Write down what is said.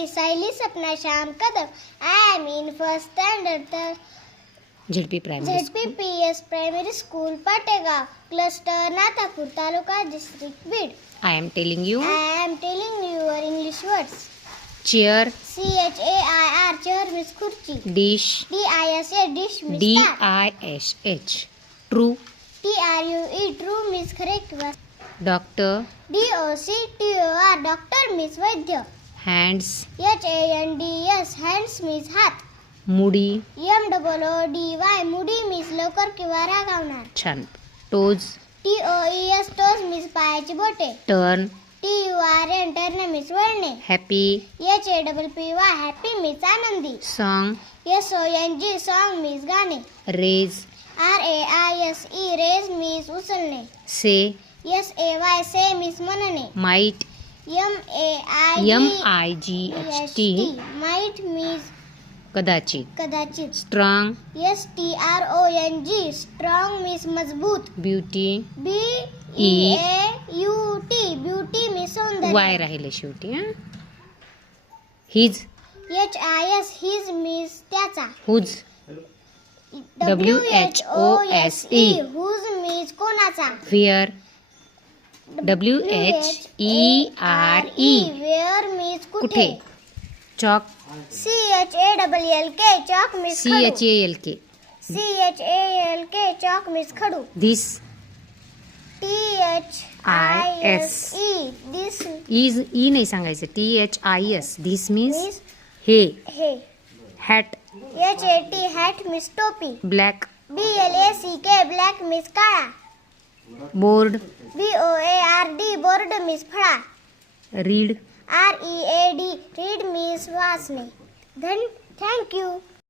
मेरी सहेली Sapna Shyam Kadam. I am in first standard. ZP primary ZPPS primary school Pategaon, cluster नाथापूर, taluka district Beed. I am telling you. I am telling you your English words. Chair. CHAIR chair means खुर्ची. Dish. DISA dish means ताट. DISH true. TRUE true means खरे किंवा. Doctor. DOCTOR doctor means वैद्य. Hands. HANDS hands means हात. मुडी. MOODY मुडी means लवकर किंवा रागावणार. छान. टोज. TOES toes means पायाची बोटे. टर्न. TURN turn means वळणे. हॅपी. HAPPY happy means आनंदी. सॉन्ग. SONG song means गाणे. रेज. RAISE raise means उचलणे. से. SAY say means म्हणणे. माइट. MIGHT might means कदाचित. कदाचित. स्ट्रॉंग. STRONG strong means मजबूत. ब्युटी. BEAUT beauty means सौंदर्य. Y राहिले शेवटी. हिज. HIS his means त्याचा. हुज. WHOSE whose means कोणाचा. व्हेअर. WHERE where means कुठे. कुठे. चॉक. CHALLK chalk means खडू. CHALK. CHALK chalk means खडू. This. THISE this is E नाही सांगायचं. THIS धिस मीन्स means हे. हे. हॅट. HAT hat means टोपी. ब्लॅक. BLACK black means काळा. बोर्ड. BOARD board means फळा. रीड. READ read means वाचणे. Thank you.